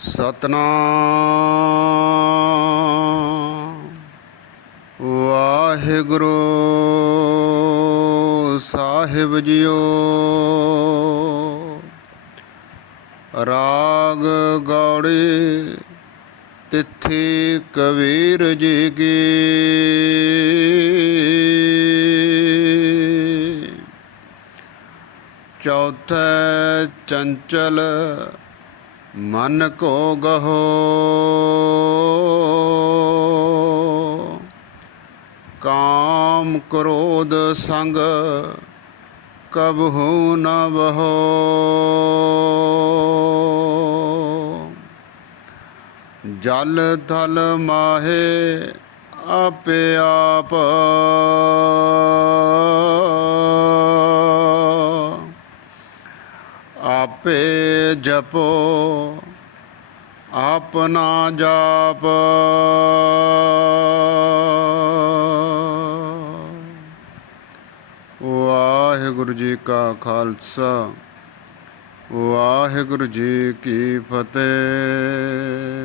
ਸਤਨਾਮ। ਵਾਹਿਗੁਰੂ ਸਾਹਿਬ JIO. ਰਾਗ ਗੌੜੀ ਤਿੱਥੀ ਕਬੀਰ ਜੀ ਕੀ। ਚੌਥਾ ਚੰਚਲ ਮਨ ਕੋ ਗਹੋ। ਕਾਮ ਕ੍ਰੋਧ ਸੰਗ ਕਬਹੂ ਨ ਬਹੋ ਜਲ ਥਲ ਮਾਹੇ ਆਪੇ ਆਪ। ਆਪੇ ਜਪੋ ਆਪਣਾ ਜਾਪ। ਵਾਹਿਗੁਰੂ ਜੀ ਕਾ ਖਾਲਸਾ ਵਾਹਿਗੁਰੂ ਜੀ ਕੀ ਫਤਿਹ।